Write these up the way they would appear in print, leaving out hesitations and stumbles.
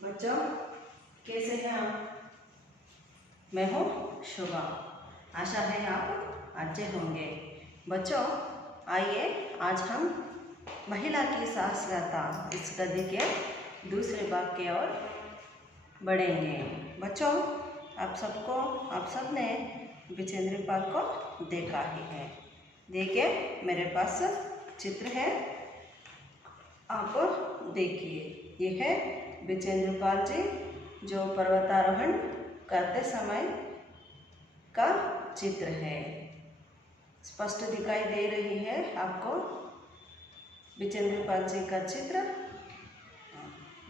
बच्चों कैसे हैं आप? मैं हूँ शोभा। आशा है आप अच्छे होंगे। बच्चों आइए आज हम महिला की साक्षरता इस गद्य के दूसरे भाग की ओर बढ़ेंगे। बच्चों आप सब ने विजेंद्र पाल को देखा ही है। देखिए मेरे पास चित्र है, आप देखिए। यह है विजेंद्र पाल जी जो पर्वतारोहण करते समय का चित्र है। स्पष्ट दिखाई दे रही है आपको विजेंद्र पाल जी का चित्र।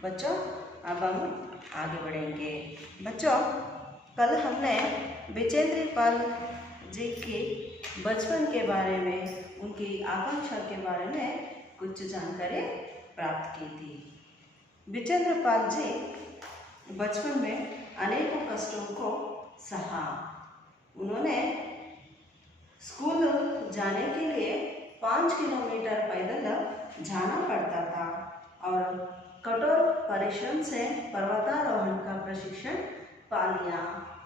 बच्चों अब हम आगे बढ़ेंगे। बच्चों कल हमने विजेंद्र पाल जी की बचपन के बारे में, उनकी आकांक्षा के बारे में कुछ जानकारी प्राप्त की थी। विजेंद्र पाल जी बचपन में अनेकों कष्टों को सहा। उन्होंने स्कूल जाने के लिए 5 किलोमीटर पैदल जाना पड़ता था और कठोर परिश्रम से पर्वतारोहण का प्रशिक्षण पा लिया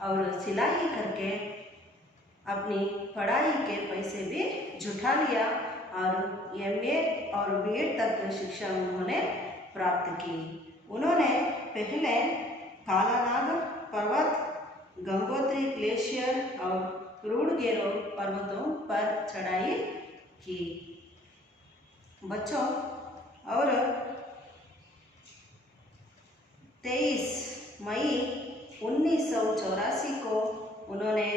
और सिलाई करके अपनी पढ़ाई के पैसे भी जुटा लिया और MA और BEd तक शिक्षा उन्होंने प्राप्त की। उन्होंने पहले कालानाग पर्वत, गंगोत्री ग्लेशियर और रूडगेरो पर्वतों पर चढ़ाई की। बच्चों और 23 मई 1984 को उन्होंने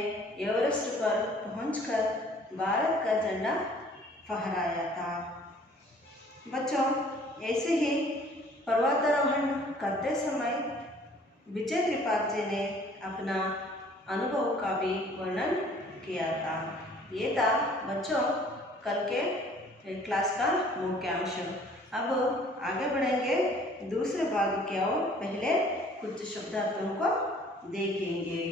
एवरेस्ट पर पहुंचकर भारत का झंडा फहराया था। बच्चों ऐसे ही पर्वतारोहण करते समय विजेंद्र पाल जी ने अपना अनुभव का भी वर्णन किया था। ये था बच्चों कल के क्लास का मुख्यांश। अब आगे बढ़ेंगे दूसरे भाग की ओर। पहले कुछ शब्दार्थों को देखेंगे।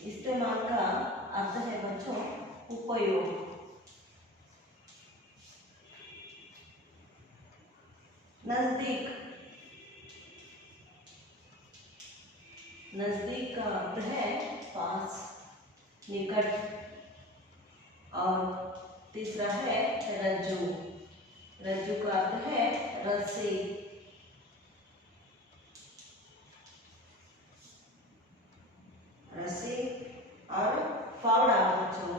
इस्तेमाल का अर्थ है बच्चों उपयोग। नजदीक, नजदीक का अर्थ है पास, निकट। और तीसरा है रज्जू। रज्जू का अर्थ है रस्सी। रस्सी और फावड़ा। बच्चों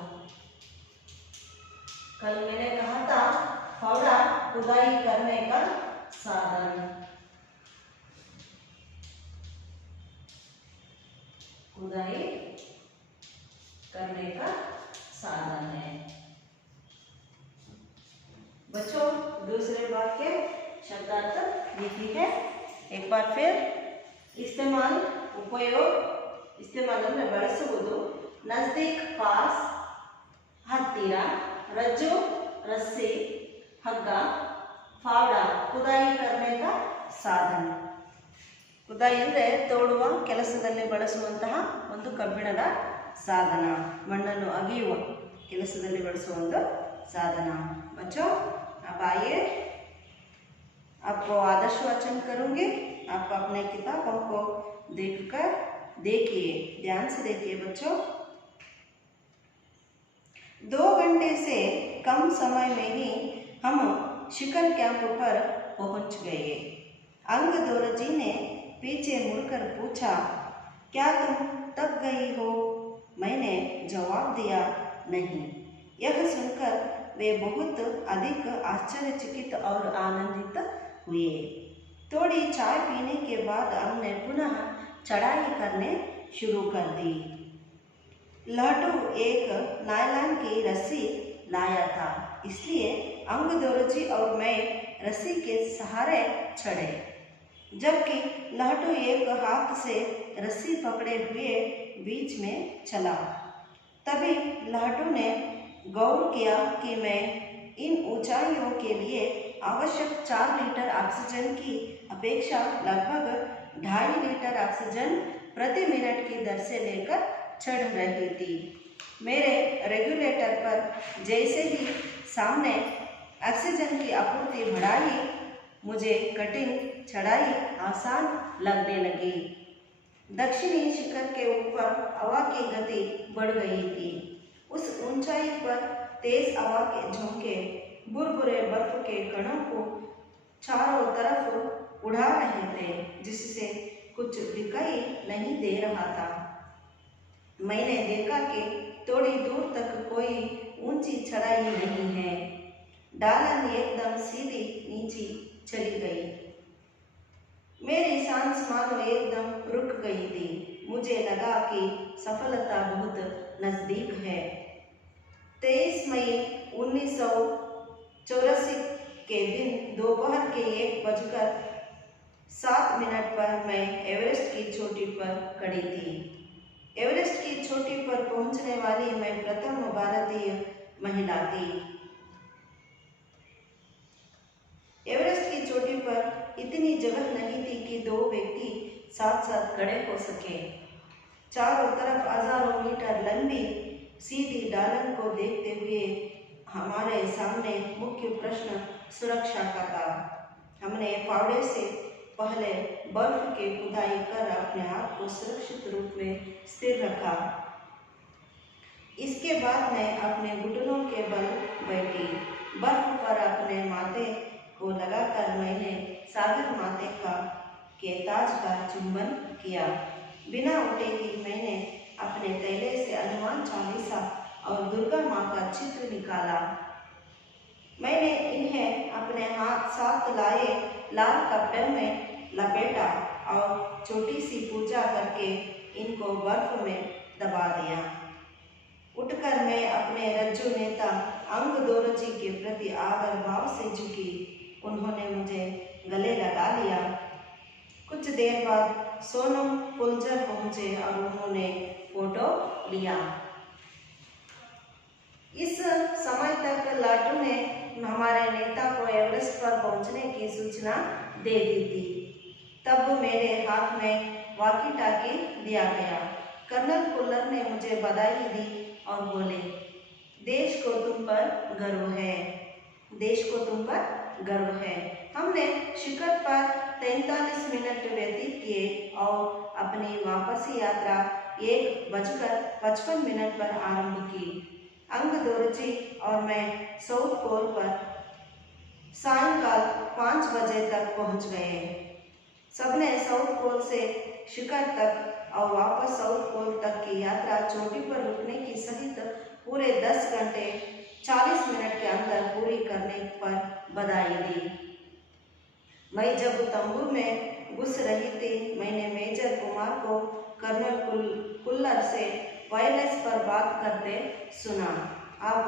कल मैंने कहा था फावड़ा खुदाई करने का साधन। खुदाई करने का साधन है। बच्चों दूसरे भाग के शब्दार्थ लिखी है एक बार फिर। इस्तेमाल उपयोग। इस्तेमाल ಅಂದ್ರೆ ಬಳಸುವುದು, नजदीक पास ಹತ್ತಿರ, रज्जु रस्सी, हग्ग, फावड़ा खुदाई करने का साधन। खुदाई ಅಂದರೆ ತೋಡುವ ಕೆಲಸದಲ್ಲಿ ಬಳಸುವಂತಹ ಒಂದು ಕಬ್ಬಿಣದ ಸಾಧನ, ಮಣ್ಣನ್ನು ಅಗೆಯುವ ಕೆಲಸದಲ್ಲಿ ಬಳಸುವ ಒಂದು साधन। बच्चों अब आइए आपको आदर्श वाचन करूंगी। आप अपने किताबों को देखकर देखिए, ध्यान से देखिए। बच्चों 2 घंटे से कम समय में ही हम शिखर कैंप पर पहुंच गए। अंगदोरजी ने पीछे मुड़कर पूछा, क्या तुम थक गई हो? मैंने जवाब दिया, नहीं। यह सुनकर वे बहुत अधिक आश्चर्यचकित और आनंदित हुए। थोड़ी चाय पीने के बाद हमने पुनः चढ़ाई करने शुरू कर दी। लहटू एक नायलॉन की रस्सी लाया था, इसलिए अंगदोरजी और मैं रस्सी के सहारे चढ़े, जबकि लहटू एक हाथ से रस्सी पकड़े हुए बीच में चला। तभी लहटू ने गौर किया कि मैं इन ऊंचाइयों के लिए आवश्यक 4 लीटर ऑक्सीजन की अपेक्षा लगभग 2.5 लीटर ऑक्सीजन प्रति मिनट की दर से लेकर चढ़ रही थी। मेरे रेगुलेटर पर जैसे ही सामने ऑक्सीजन की आपूर्ति बढ़ाई, मुझे कठिन चढ़ाई आसान लगने लगी। दक्षिणी शिखर के ऊपर हवा की गति बढ़ गई थी। उस ऊंचाई पर तेज हवा के झोंके बुरबुरे बर्फ के कणों को चारों तरफ उड़ा रहे थे, जिससे कुछ दिखाई नहीं दे रहा था। मैंने देखा कि थोड़ी दूर तक कोई ऊंची चढ़ाई नहीं है। ढालन एकदम सीधी नीचे चली गई। मेरी सांस मानो एकदम रुक गई थी। मुझे लगा कि सफलता बहुत नजदीक है। 23 मई 1984 के दिन दोपहर के 1:07 पर मैं एवरेस्ट की चोटी पर खड़ी थी। एवरेस्ट की चोटी पर पहुंचने वाली मैं प्रथम भारतीय महिला थी। एवरेस्ट की चोटी पर इतनी जगह नहीं थी कि दो व्यक्ति साथ साथ खड़े हो सके। चारों तरफ हजारों मीटर लंबी सीधी ढालन को देखते हुए हमारे सामने मुख्य प्रश्न सुरक्षा का था। हमने फावड़े से पहले बर्फ की खुदाई कर अपने आप को सुरक्षित रूप में स्थिर रखा। इसके बाद मैं अपने घुटनों के बल बैठी। बर्फ पर अपने माथे को लगाकर मैंने सागर माते के ताज का चुंबन किया। बिना उठे ही मैंने अपने थैले से हनुमान चालीसा और दुर्गा माँ का चित्र निकाला। मैंने इन्हें अपने हाथ साथ लाए लाल कपड़े में लपेटा और छोटी सी पूजा करके इनको बर्फ में दबा दिया। उठकर मैं अपने रज्जु नेता अंग दोरजी के प्रति आदर भाव से झुकी। उन्होंने मुझे गले लगा लिया। कुछ देर बाद सोनम पुलजर पहुंचे और उन्होंने फोटो लिया। इस समय तक लाटू ने हमारे नेता को एवरेस्ट पर पहुंचने की सूचना दे दी थी। तब मेरे हाथ में वॉकी टाकी दिया गया। कर्नल कुल्लर ने मुझे बधाई दी और बोले, देश को तुम पर गर्व है, देश को तुम पर गर्व है। हमने शिखर पर 43 मिनट व्यतीत किए और अपनी वापसी यात्रा 1:55 पर आरंभ की। अंग दोरजी और मैं साउथ पोल पर सायंकाल 5 बजे तक पहुंच गए। सबने साउथ पोल से शिखर तक और वापस साउथ पोल तक की यात्रा चोटी पर रुकने की सहित पूरे 10 घंटे 40 मिनट के अंदर पूरी करने पर बधाई दी। मैं जब तंबू में घुस रही थी, मैंने मेजर कुमार को कर्नल कुल्लर से वायरलेस पर बात करते सुना। आप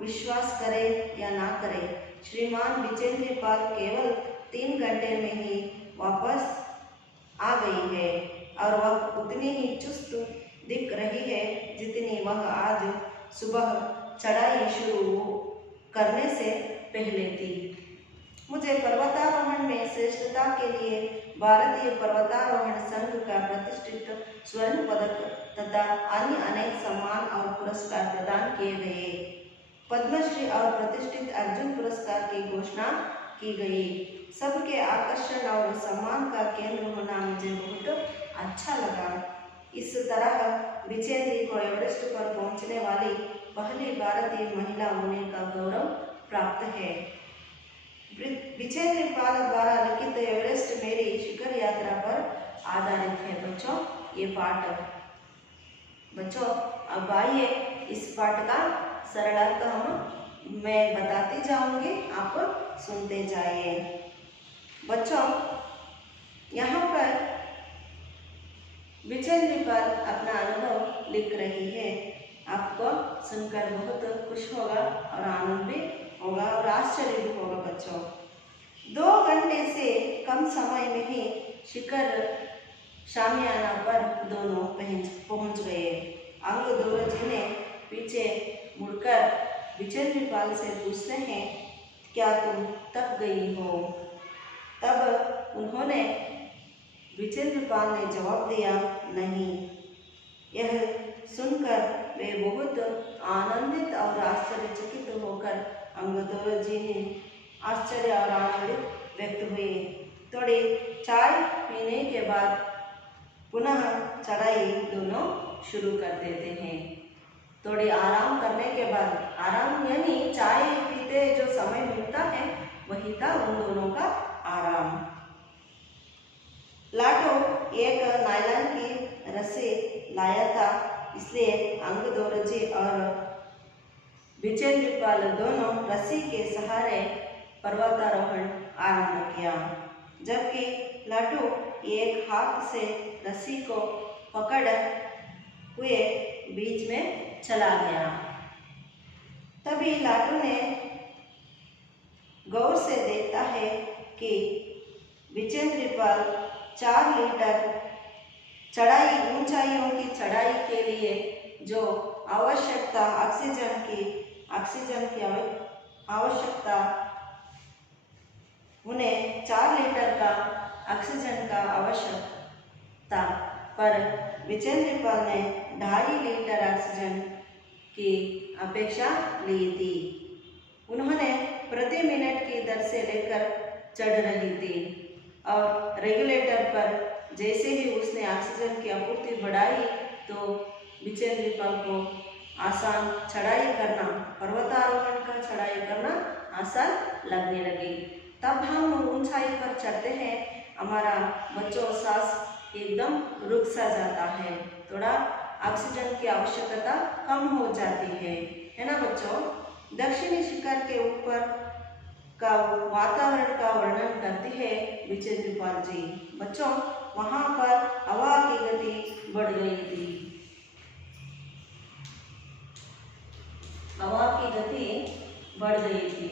विश्वास करें या ना करें, श्रीमान विजेंद्र पाल केवल 3 घंटे में ही वापस आ गई है और वह उतनी ही चुस्त दिख रही है जितनी वह आज सुबह चढ़ाई शुरू करने से पहले थी। मुझे पर्वतारोहण में श्रेष्ठता के लिए भारतीय पर्वतारोहण संघ का प्रतिष्ठित स्वर्ण पदक तथा अन्य अनेक सम्मान और पुरस्कार प्रदान किए गए। पद्मश्री और प्रतिष्ठित अर्जुन पुरस्कार की घोषणा की गई। सबके आकर्षण और सम्मान का केंद्र होना मुझे बहुत अच्छा लगा। इस तरह विजेंद्र को एवरेस्ट पर पहुंचने वाली पहली भारतीय महिला होने का गौरव प्राप्त है। विजेंद्र पाल द्वारा लिखित एवरेस्ट मेरी शिखर यात्रा पर आधारित है। बच्चों, ये पाठ बच्चों अब आइए इस पाठ का सरलार्थ मैं बताती जाऊंगी, आप सुनते जाइए। बच्चों, यहाँ पर विजेंद्र पाल अपना अनुभव लिख रही है। आपको सुनकर बहुत खुश होगा और आनंद भी होगा और आश्चर्य भी होगा। बच्चों, 2 घंटे से कम समय में ही शिखर शामियाना पर दोनों पहुंच गए। अंग दोरजी ने पीछे मुड़कर विजेंद्र पाल से पूछते हैं, क्या तुम थक गई हो? तब उन्होंने विजेंद्र पाल ने जवाब दिया, नहीं। यह सुनकर वे बहुत आनंदित और आश्चर्यचकित होकर अंगदोर जी ने आश्चर्य और आनंदित व्यक्त हुए। थोड़ी चाय पीने के बाद पुनः चढ़ाई दोनों शुरू कर देते हैं। थोड़ी आराम करने के बाद, आराम यानी चाय पीते जो समय मिलता है वही था उन दोनों का आराम। लाटो एक नायलॉन की रस्सी लाया था, इसलिए अंगदोर जी और विजेंद्र पाल दोनों रस्सी के सहारे पर्वतारोहण आरंभ किया, जबकि लाटो एक हाथ से रस्सी को पकड़ हुए बीच में चला गया। तभी लाटो ने गौर से देखता है कि विजेंद्र पाल 4 लीटर चढ़ाई ऊंचाइयों की चढ़ाई के लिए जो आवश्यकता ऑक्सीजन की आवश्यकता, उन्हें 4 लीटर का ऑक्सीजन का आवश्यकता, पर विजेंद्र पाल ने 2.5 लीटर ऑक्सीजन की अपेक्षा ली थी। उन्होंने प्रति मिनट की दर से लेकर चढ़ रही थी और रेगुलेटर पर जैसे ही उसने ऑक्सीजन की आपूर्ति बढ़ाई तो विजेंद्र पाल को आसान चढ़ाई करना, पर्वतारोहण का चढ़ाई करना आसान लगने लगी। तब हम ऊंचाई पर चढ़ते हैं, हमारा बच्चों सांस एकदम रुक सा जाता है, थोड़ा ऑक्सीजन की आवश्यकता कम हो जाती है ना बच्चों। दक्षिणी शिखर के ऊपर का वातावरण का वर्णन करती है विजेंद्र पाल जी। बच्चों, वहां पर हवा की गति बढ़ गई थी, हवा की गति बढ़ गई थी।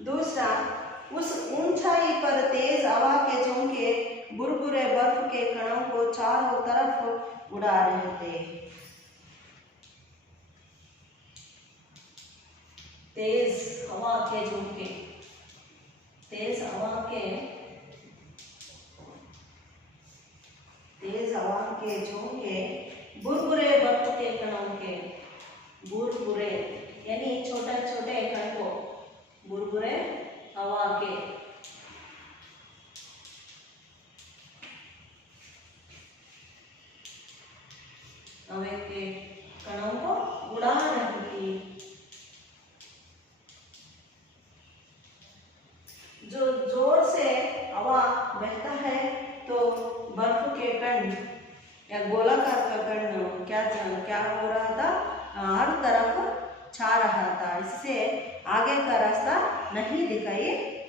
दूसरा, उस ऊंचाई पर तेज हवा के झोंके बुरबुरे बर्फ के कणों को चारों तरफ उड़ा रहे थे। तेज हवा के झोंके, तेज हवा के झोंके बुरबुरे बर्फ के कणों के, बुरबुरे यानी छोटे छोटे कण को, बुरबुरे हवा के हवा के कणों को उड़ा रही थी। जो जोर से हवा बहता है तो बर्फ के कण या गोलाकार का कण क्या हो रहा था, हर तरफ छा रहा था, इससे आगे का रास्ता नहीं दिखाई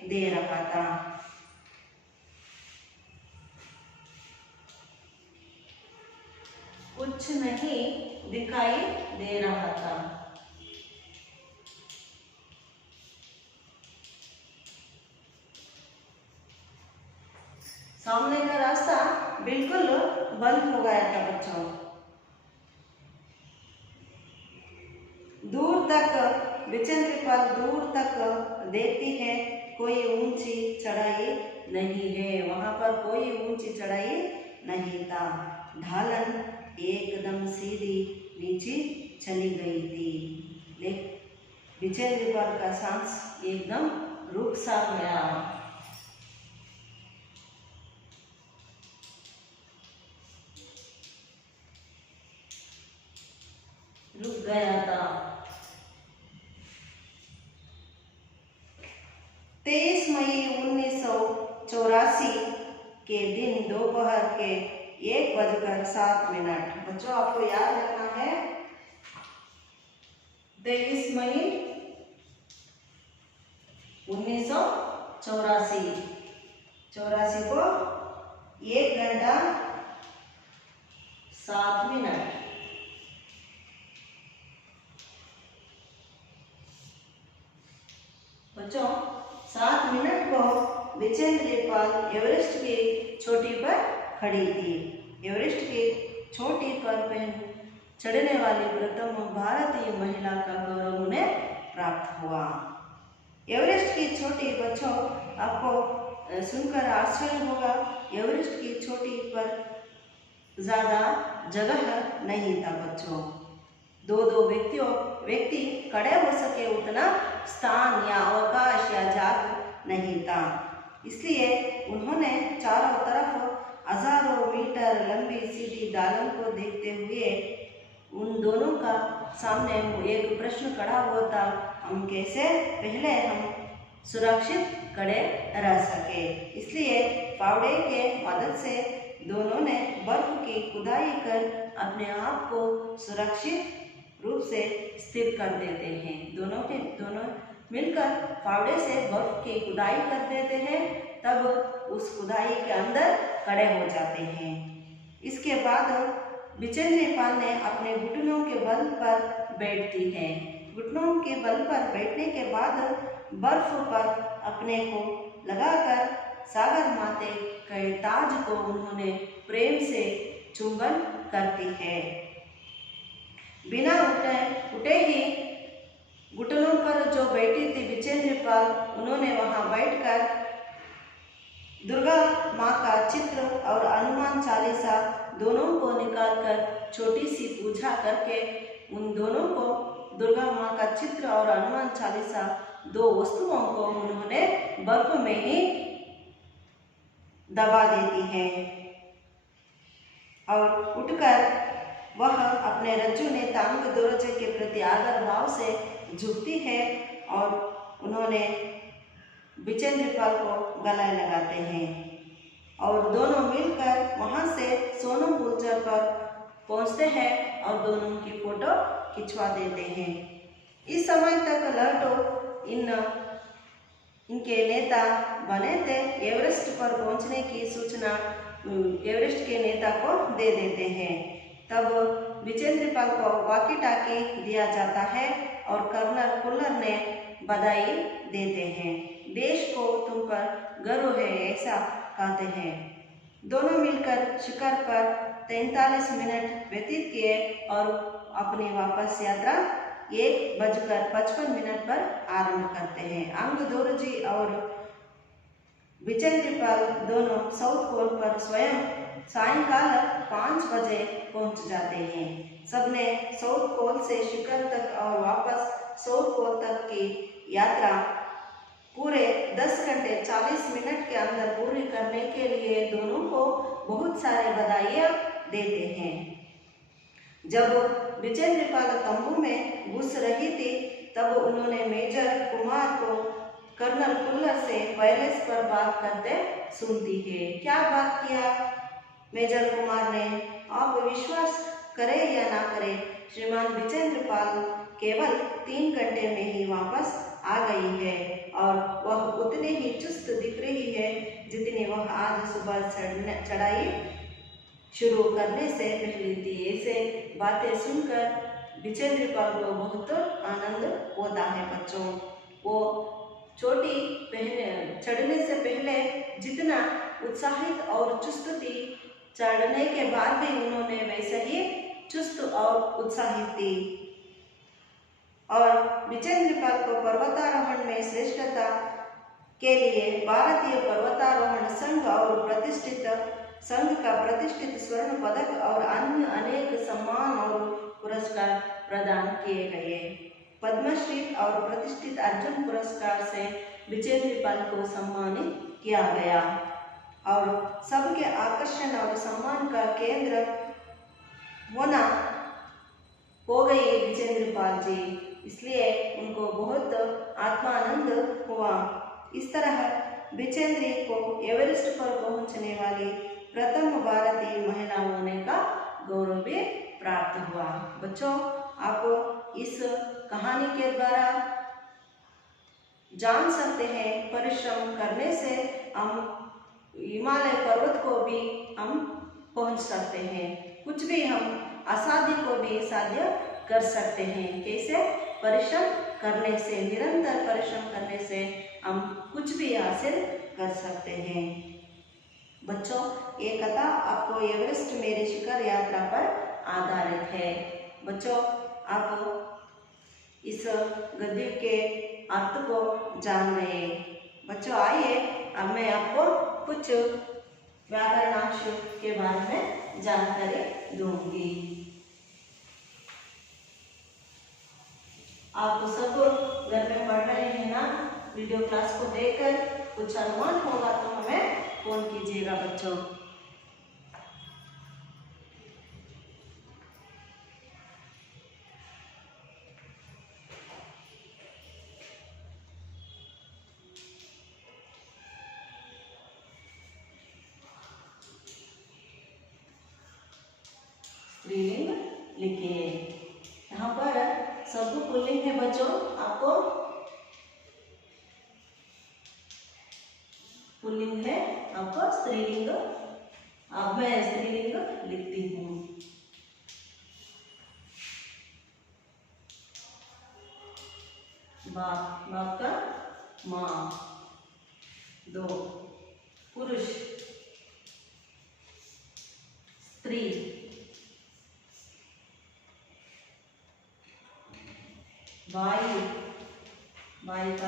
दे रहा था। कुछ नहीं दिखाई दे रहा था। सामने का रास्ता बिल्कुल बंद हो गया था बच्चों। दूर तक विजेंद्र पाल दूर तक देखती है, कोई ऊंची चढ़ाई नहीं है, वहां पर कोई ऊंची चढ़ाई नहीं था। ढालन एकदम सीधी नीचे चली गई थी। विजेंद्र पाल का सांस एकदम रुक सा गया। रुक गया था। 23 मई 1984 के दिन दोपहर के 1:07। बच्चों, आपको याद रखना है 23 मई 1984 को 1:07। बच्चों, 7 मिनट को विजेंद्र पाल एवरेस्ट की चोटी पर खड़ी थी। एवरेस्ट की चोटी पर चढ़ने वाली प्रथम भारतीय महिला का गौरव उन्हें प्राप्त हुआ। एवरेस्ट की चोटी बच्चों आपको सुनकर आश्चर्य होगा, एवरेस्ट की चोटी पर ज़्यादा जगह नहीं था बच्चों। दो व्यक्ति खड़े हो सके उतना स्थान या अवकाश या जाग नहीं था। इसलिए उन्होंने चारों तरफ हजारों मीटर लंबी सीधी ढालन को देखते हुए उन दोनों का सामने एक प्रश्न खड़ा हुआ था, हम कैसे पहले हम सुरक्षित खड़े रह सके। इसलिए फावड़े के मदद से दोनों ने बर्फ की खुदाई कर अपने आप को सुरक्षित रूप से स्थिर कर देते हैं। दोनों मिलकर फावड़े से बर्फ की खुदाई कर देते हैं, तब उस खुदाई के अंदर खड़े हो जाते हैं। इसके बाद विजेंद्र पाल ने अपने घुटनों के बल पर बैठती है। घुटनों के बल पर बैठने के बाद बर्फ पर अपने को लगाकर सागर माते के ताज को उन्होंने प्रेम से चुंबन करती है। बिना उठे ही घुटनों पर जो बैठी थी विजेंद्र पाल, उन्होंने वहां बैठकर दुर्गा माँ का चित्र और हनुमान चालीसा दोनों को निकालकर छोटी सी पूजा करके उन दोनों को दुर्गा माँ का चित्र और हनुमान चालीसा दो वस्तुओं को उन्होंने बर्फ में ही दबा देती है और उठकर वह अपने रज्जु नेता अंग दोरजे के प्रति आदर भाव से झुकती है और उन्होंने विजेंद्र पाल को गले लगाते हैं और दोनों मिलकर वहां से सोनम पुलचर पर पहुंचते हैं और दोनों की फोटो खिंचवा देते हैं। इस समय तक लर्टो इनके नेता बने थे। एवरेस्ट पर पहुंचने की सूचना एवरेस्ट के नेता को दे देते हैं। तब विजेंद्र पाल को वॉकी टाकी दिया जाता है और कर्नल कुल्लर ने बधाई देते हैं। देश को तुम पर गर्व है ऐसा कहते हैं। दोनों मिलकर शिखर पर 43 मिनट व्यतीत किए और अपनी वापस यात्रा 1:55 पर आरंभ करते हैं। अंग दोरजी और विजेंद्र पाल दोनों साउथ पोल पर स्वयं सायंकाल 5 बजे पहुंच जाते हैं। सबने साउथ पोल से शिखर तक और वापस साउथ पोल तक की यात्रा पूरे 10 घंटे 40 मिनट के अंदर पूरी करने के लिए दोनों को बहुत सारे बधाइयाँ देते हैं। जब विजेंद्र पाल तंबू में घुस रही थी तब उन्होंने मेजर कुमार को कर्नल कुल्लर से वायरलेस पर बात करते सुनती है। क्या बात किया मेजर कुमार ने? आप विश्वास करें या ना करें, श्रीमान विजेंद्र पाल केवल 3 घंटे में ही वापस आ गई है और वह उतने ही चुस्त दिख रही है जितनी वह आज सुबह चढ़ाई शुरू करने से पहले थी। ऐसे बातें सुनकर विजेंद्र पाल को बहुत आनंद होता है बच्चों। वो चोटी चढ़ने से पहले जितना उत्साहित और चुस्त थी, चढ़ने के बाद भी उन्होंने वैसे ही चुस्त और उत्साहित थी। और विजेंद्र पाल को पर्वतारोहण में श्रेष्ठता के लिए भारतीय पर्वतारोहण संघ और प्रतिष्ठित संघ का प्रतिष्ठित स्वर्ण पदक और अन्य अनेक सम्मान और पुरस्कार प्रदान किए गए। पद्मश्री और प्रतिष्ठित अर्जुन पुरस्कार से विजेंद्र पाल को सम्मानित किया गया और सबके आकर्षण और सम्मान का केंद्र होना हो गई विजेंद्र पाल जी, इसलिए उनको बहुत आत्मानंद हुआ। इस तरह विजेंद्र को एवरेस्ट पर पहुंचने वाली प्रथम भारतीय महिला होने का गौरव भी प्राप्त हुआ। बच्चों, आप इस कहानी के द्वारा जान सकते हैं परिश्रम करने से हम हिमालय पर्वत को भी हम पहुंच सकते हैं। कुछ भी हम असाध्य को भी साध्य कर सकते हैं। कैसे? परिश्रम करने से, निरंतर परिश्रम करने से हम कुछ भी हासिल कर सकते हैं। बच्चों, ये कथा आपको एवरेस्ट मेरे शिखर यात्रा पर आधारित है। बच्चों आप इस गद्य के अर्थ को जान रहे हैं। बच्चों आइए अब मैं आपको कुछ व्याकरणांश के बारे में जानकारी दूंगी। आप सब घर में पढ़ रहे हैं ना, वीडियो क्लास को देखकर कुछ अनुमान होगा तो हमें फोन कीजिएगा बच्चों। स्त्रीलिंग लिखिए। यहाँ पर सब पुल्लिंग है बच्चों, आपको पुल्लिंग है, आपको स्त्रीलिंग। अब मैं स्त्रीलिंग लिखती हूँ। बाप, बाप का माँ, दो पुरुष, स्त्री, भाई, भाई का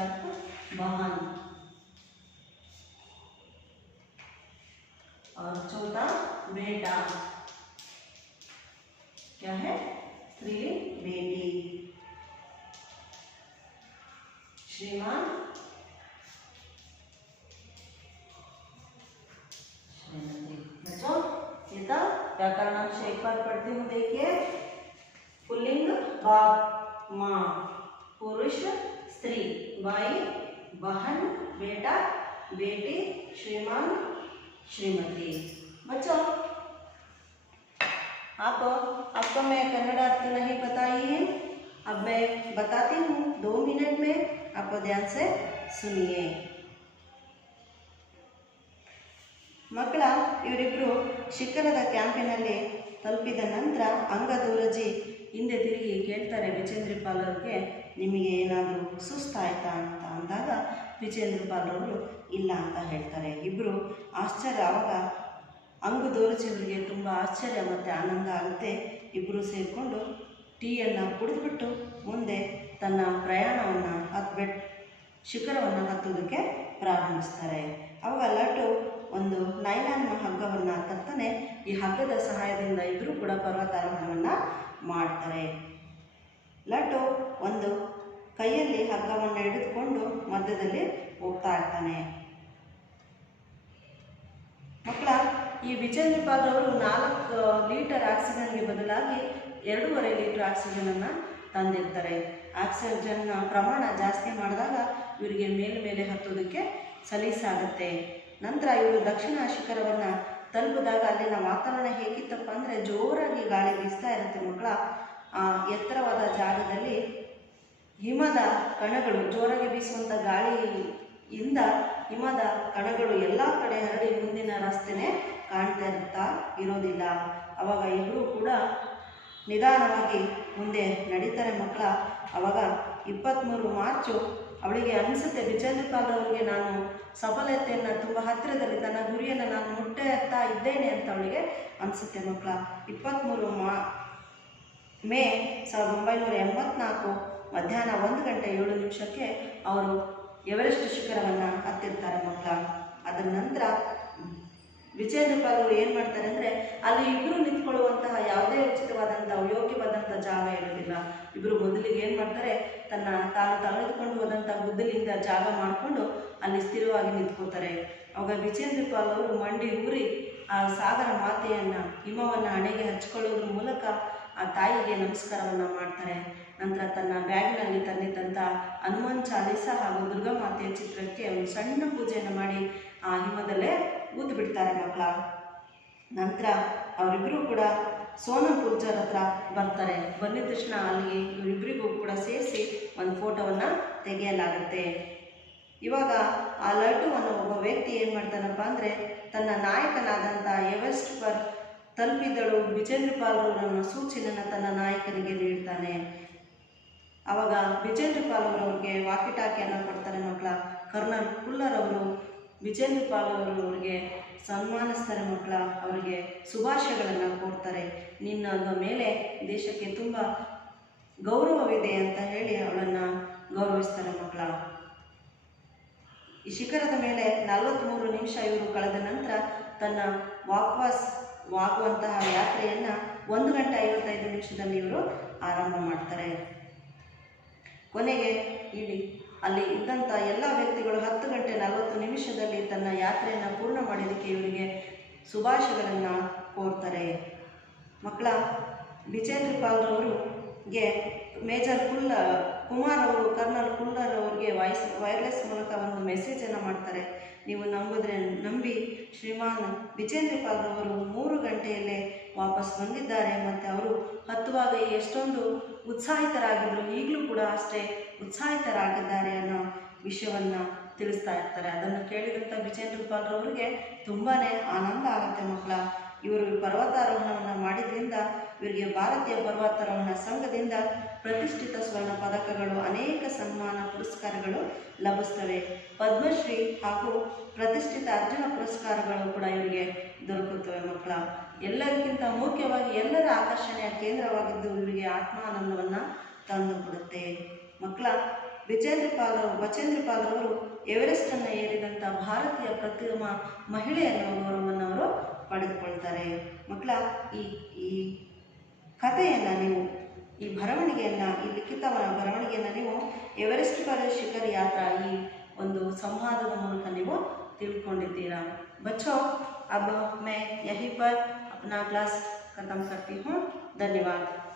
बहन, और चौथा बेटा, क्या है स्त्रीलिंग बेटी, श्रीमान, श्रीमती। बच्चों ये था व्याकरणांश, एक बार पढ़ती हूँ देखिए। पुल्लिंग बाप माँ, पुरुष स्त्री, भाई बहन, बेटा बेटी, श्रीमान श्रीमती। बच्चों आपको मैं कन्नड़ अर्थ नहीं बताई है, अब मैं बताती हूँ 2 मिनट में, आपको ध्यान से सुनिए। ಮಕ್ಕಳ ಇವರಿಬ್ಬರು ಶಿಖರದ ಕ್ಯಾಂಪಿನಲ್ಲಿ ತಲುಪಿದ ನಂತರ ಅಂಗದೂರಜಿ ಹಿಂದೆ ತಿರುಗಿ ಕೇಳ್ತಾರೆ ವಿಜೇಂದ್ರಪಾಲ್ ಅವ್ರಿಗೆ, ನಿಮಗೆ ಏನಾದರೂ ಸುಸ್ತಾಯ್ತಾ ಅಂತ ಅಂದಾಗ ವಿಜೇಂದ್ರಪಾಲ್ ಅವರು ಇಲ್ಲ ಅಂತ ಹೇಳ್ತಾರೆ. ಇಬ್ಬರು ಆಶ್ಚರ್ಯ, ಆವಾಗ ಅಂಗದೂರಜಿ ಅವರಿಗೆ ತುಂಬ ಆಶ್ಚರ್ಯ ಮತ್ತು ಆನಂದ ಆಗುತ್ತೆ. ಇಬ್ಬರು ಸೇರಿಕೊಂಡು ಟೀಯನ್ನು ಕುಡಿದ್ಬಿಟ್ಟು ಮುಂದೆ ತನ್ನ ಪ್ರಯಾಣವನ್ನು ಶಿಖರವನ್ನು ಹತ್ತೋದಕ್ಕೆ ಪ್ರಾರಂಭಿಸ್ತಾರೆ. ಅವಾಗ ಲಡ್ಡು ಒಂದು ನೈಲಾನ್ ಹಗ್ಗವನ್ನು ತರ್ತಾನೆ. ಈ ಹಗ್ಗದ ಸಹಾಯದಿಂದ ಇಬ್ಬರು ಕೂಡ ಪರ್ವತಾರೋಹಣವನ್ನು ಮಾಡ್ತಾರೆ. ಲಡ್ಡು ಒಂದು ಕೈಯಲ್ಲಿ ಹಗ್ಗವನ್ನು ಹಿಡಿದುಕೊಂಡು ಮಧ್ಯದಲ್ಲಿ ಹೋಗ್ತಾ ಇರ್ತಾನೆ. ಮಕ್ಕಳ ಈ ವಿಜೇಂದ್ರಪಾಲ್ ಅವರು 4 ಲೀಟರ್ ಆಕ್ಸಿಜನ್ಗೆ ಬದಲಾಗಿ 2.5 ಲೀಟರ್ ಆಕ್ಸಿಜನನ್ನು ತಂದಿರ್ತಾರೆ. ಆಕ್ಸಿಜನ್ ಪ್ರಮಾಣ ಜಾಸ್ತಿ ಮಾಡಿದಾಗ ಇವರಿಗೆ ಮೇಲೆ ಹತ್ತೋದಕ್ಕೆ ಸಲೀಸಾಗುತ್ತೆ. ನಂತರ ಇವರು ದಕ್ಷಿಣ ಶಿಖರವನ್ನು ತಲುಪಿದಾಗ ಅಲ್ಲಿನ ವಾತಾವರಣ ಹೇಗಿತ್ತಪ್ಪ ಅಂದರೆ ಜೋರಾಗಿ ಗಾಳಿ ಬೀಸ್ತಾ ಇರುತ್ತೆ ಮಕ್ಕಳ. ಎತ್ತರವಾದ ಜಾಗದಲ್ಲಿ ಹಿಮದ ಕಣಗಳು, ಜೋರಾಗಿ ಬೀಸುವಂಥ ಗಾಳಿಯಿಂದ ಹಿಮದ ಕಣಗಳು ಎಲ್ಲ ಕಡೆ ಹರಡಿ ಮುಂದಿನ ರಸ್ತೆನೇ ಕಾಣ್ತಾ ಇರೋದಿಲ್ಲ. ಆವಾಗ ಇಬ್ಬರು ಕೂಡ ನಿಧಾನವಾಗಿ ಮುಂದೆ ನಡೀತಾರೆ ಮಕ್ಕಳ. ಆವಾಗ 23 ಮಾರ್ಚು ಅವಳಿಗೆ ಅನಿಸುತ್ತೆ, ವಿಜೇಂದ್ರಪಾಲ್ ಅವರಿಗೆ ನಾನು ಸಫಲತೆಯನ್ನು ತುಂಬ ಹತ್ತಿರದಲ್ಲಿ, ತನ್ನ ಗುರಿಯನ್ನು ನಾನು ಮುಟ್ಟುತ್ತಾ ಇದ್ದೇನೆ ಅಂತ ಅವಳಿಗೆ ಅನಿಸುತ್ತೆ ಮಕ್ಕಳ. 23 ಮೇ 1984 ಮಧ್ಯಾಹ್ನ 1:07 ಅವರು ಎವರೆಸ್ಟ್ ಶಿಖರವನ್ನು ಹತ್ತಿರ್ತಾರೆ ಮಕ್ಕಳ. ಅದರ ನಂತರ ವಿಜೇಂದ್ರಪಾಲ್ ಅವರು ಏನು ಮಾಡ್ತಾರೆ ಅಂದರೆ, ಅಲ್ಲಿ ಇಬ್ಬರು ನಿಂತ್ಕೊಳ್ಳುವಂತಹ ಯಾವುದೇ ಉಚಿತವಾದಂಥ ಯೋಗ್ಯವಾದಂಥ ಜಾಗ ಇರೋದಿಲ್ಲ. ಇಬ್ಬರು ಮೊದಲಿಗೆ ಏನು ಮಾಡ್ತಾರೆ, ತಾನು ತಳೆದುಕೊಂಡು ಹೋದಂಥ ಗುದ್ದಲಿಂದ ಜಾಗ ಮಾಡಿಕೊಂಡು ಅಲ್ಲಿ ಸ್ಥಿರವಾಗಿ ನಿಂತ್ಕೋತಾರೆ. ಅವಾಗ ವಿಜೇಂದ್ರಪಾಲ್ ಅವರು ಮಂಡಿ ಊರಿ ಆ ಸಾಗರ ಮಾತೆಯನ್ನು, ಹಿಮವನ್ನು ಹಣೆಗೆ ಹಚ್ಕೊಳ್ಳೋದ್ರ ಮೂಲಕ ಆ ತಾಯಿಗೆ ನಮಸ್ಕಾರವನ್ನು ಮಾಡ್ತಾರೆ. ನಂತರ ತನ್ನ ಬ್ಯಾಗ್ನಲ್ಲಿ ತಂದಿದ್ದಂಥ ಹನುಮಾನ್ ಚಾಲೀಸ ಹಾಗೂ ದುರ್ಗಾಮಾತೆಯ ಚಿತ್ರಕ್ಕೆ ಒಂದು ಸಣ್ಣ ಪೂಜೆಯನ್ನು ಮಾಡಿ ಆ ಹಿಮದಲ್ಲೇ ಊದು ಬಿಡ್ತಾರೆ ಮಕ್ಕಳ. ನಂತರ ಅವರಿಬ್ಬರು ಕೂಡ ಸೋನಮ್ ಪುರ್ಜರ್ ಹತ್ರ ಬರ್ತಾರೆ. ಬಂದಿದ ತಕ್ಷಣ ಅಲ್ಲಿಗೆ ಇವರಿಬ್ಬರಿಗೂ ಕೂಡ ಸೇರಿಸಿ ಒಂದು ಫೋಟೋವನ್ನು ತೆಗೆಯಲಾಗುತ್ತೆ. ಇವಾಗ ಆ ಲಡ್ಡುವನ್ನು ಒಬ್ಬ ವ್ಯಕ್ತಿ ಏನು ಮಾಡ್ತಾನಪ್ಪ ಅಂದರೆ, ತನ್ನ ನಾಯಕನಾದಂಥ ಎವರೆಸ್ಟ್ ತಲುಪಿದಳು ವಿಜೇಂದ್ರಪಾಲ್ ಅವರನ್ನು ಸೂಚನೆಯನ್ನು ತನ್ನ ನಾಯಕನಿಗೆ ನೀಡ್ತಾನೆ. ಆವಾಗ ವಿಜೇಂದ್ರಪಾಲ್ ಅವರವ್ರಿಗೆ ವಾಕಿಟಾಕಿಯನ್ನು ಕೊಡ್ತಾರೆ ಮಕ್ಕಳ. ಕರ್ನಲ್ ಫುಲ್ಲರ್ ಅವರು ವಿಜೇಂದ್ರ ಪಾಲ್ ಅವರು ಅವರಿಗೆ ಸನ್ಮಾನಿಸ್ತಾರೆ ಮಕ್ಕಳ, ಅವರಿಗೆ ಶುಭಾಶಯಗಳನ್ನು ಕೋರ್ತಾರೆ. ನಿನ್ನ ಮೇಲೆ ದೇಶಕ್ಕೆ ತುಂಬ ಗೌರವವಿದೆ ಅಂತ ಹೇಳಿ ಅವಳನ್ನು ಗೌರವಿಸ್ತಾರೆ ಮಕ್ಕಳ. ಈ ಶಿಖರದ ಮೇಲೆ 43 ನಿಮಿಷ ಇವರು ಕಳೆದ ನಂತರ ತನ್ನ ವಾಗುವಂತಹ ಯಾತ್ರೆಯನ್ನು 1 ಗಂಟೆ 55 ನಿಮಿಷದಲ್ಲಿ ಇವರು ಆರಂಭ ಮಾಡ್ತಾರೆ. ಕೊನೆಗೆ ಅಲ್ಲಿ ಇದ್ದಂಥ ಎಲ್ಲ ವ್ಯಕ್ತಿಗಳು 10 ಗಂಟೆ 40 ನಿಮಿಷದಲ್ಲಿ ತನ್ನ ಯಾತ್ರೆಯನ್ನು ಪೂರ್ಣ ಮಾಡಿದ್ದಕ್ಕೆ ಇವರಿಗೆ ಶುಭಾಶಯಗಳನ್ನು ಕೋರ್ತಾರೆ ಮಕ್ಕಳ. ವಿಜೇಂದ್ರ ಪಾಲ್ ಅವರಿಗೆ ಮೇಜರ್ ಕುಮಾರ್ ಅವರು ಕರ್ನಲ್ ಕುಲ್ಲರ್ ಅವರಿಗೆ ವೈರ್ಲೆಸ್ ಮೂಲಕ ಒಂದು ಮೆಸೇಜನ್ನು ಮಾಡ್ತಾರೆ. ನೀವು ನಂಬಿದ್ರೆ ನಂಬಿ, ಶ್ರೀಮಾನ್ ವಿಜೇಂದ್ರ ಪಾಲ್ ಅವರು 3 ಗಂಟೆಯಲ್ಲೇ ವಾಪಸ್ ಬಂದಿದ್ದಾರೆ ಮತ್ತು ಅವರು ಹತ್ತುವಾಗ ಎಷ್ಟೊಂದು ಉತ್ಸಾಹಿತರಾಗಿದ್ದರು, ಈಗಲೂ ಕೂಡ ಅಷ್ಟೇ ಉತ್ಸಾಹಿತರಾಗಿದ್ದಾರೆ ಅನ್ನೋ ವಿಷಯವನ್ನು ತಿಳಿಸ್ತಾ ಇರ್ತಾರೆ. ಅದನ್ನು ಕೇಳಿದಂಥ ವಿಜೇಂದ್ರ ಪಾಲ್ ಅವರಿಗೆ ತುಂಬಾ ಆನಂದ ಆಗುತ್ತೆ ಮಕ್ಕಳ. ಇವರು ಪರ್ವತಾರೋಹಣವನ್ನು ಮಾಡಿದ್ರಿಂದ ಇವರಿಗೆ ಭಾರತೀಯ ಪರ್ವತಾರೋಹಣ ಸಂಘದಿಂದ ಪ್ರತಿಷ್ಠಿತ ಸ್ವರ್ಣ ಪದಕಗಳು, ಅನೇಕ ಸನ್ಮಾನ ಪುರಸ್ಕಾರಗಳು ಲಭಿಸ್ತವೆ. ಪದ್ಮಶ್ರೀ ಹಾಗೂ ಪ್ರತಿಷ್ಠಿತ ಅರ್ಜುನ ಪುರಸ್ಕಾರಗಳು ಕೂಡ ಇವರಿಗೆ ದೊರಕುತ್ತವೆ ಮಕ್ಕಳ. ಎಲ್ಲರಿಗಿಂತ ಮುಖ್ಯವಾಗಿ ಎಲ್ಲರ ಆಕರ್ಷಣೆಯ ಕೇಂದ್ರವಾಗಿದ್ದು ಇವರಿಗೆ ಆತ್ಮಾನಂದವನ್ನು ತಂದುಕೊಡುತ್ತೆ ಮಕ್ಕಳ. ವಿಜೇಂದ್ರ ಪಾಲ್ ಅವರು ಎವರೆಸ್ಟನ್ನು ಏರಿದಂಥ ಭಾರತೀಯ ಪ್ರಥಮ ಮಹಿಳೆ ಅನ್ನುವ ಗೌರವವನ್ನು ಅವರು ಪಡೆದುಕೊಳ್ತಾರೆ ಮಕ್ಕಳ. ಈ ಕಥೆಯನ್ನು ನೀವು, ಈ ಬರವಣಿಗೆಯನ್ನು, ಈ ಲಿಖಿತ ಬರವಣಿಗೆಯನ್ನು ನೀವು ಎವರೆಸ್ಟ್ ಶಿಖರ ಯಾತ್ರಾ ಈ ಒಂದು ಸಂವಾದದ ಮೂಲಕ ನೀವು ತಿಳ್ಕೊಂಡಿದ್ದೀರಾ. बच्चों, अब मैं यहीं पर अपना क्लास ख़त्म करती हूँ. धन्यवाद.